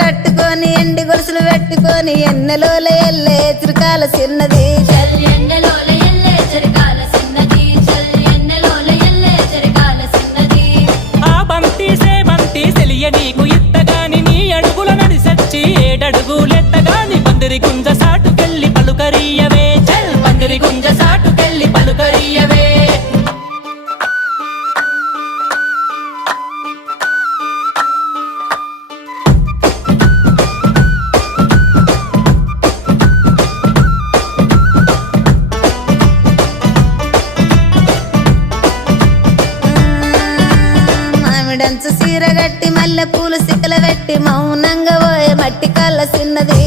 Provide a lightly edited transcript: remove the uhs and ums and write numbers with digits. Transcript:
కట్టుకొని ఎండి గొలుసులు పెట్టుకొని ఎన్నెలోల ఎల్లే చిరుకాల చిన్నది ఆ బంతి సేమంతి తెలియ నీకు ఇత్తగాని నీ అడుగుల నడిసచ్చి ఏడడుగులెత్తగాని పందిరి గుంజ సాటుకెళ్ళి పలుకరియవే చల్ పందిరి గుంజ సాటుకెళ్ళి పలుకరియవే మామిడంచు సీర గట్టి మల్లె పూలు సిక్కల పెట్టి మౌనంగా పోయే మట్టి కళ్ళ చిన్నది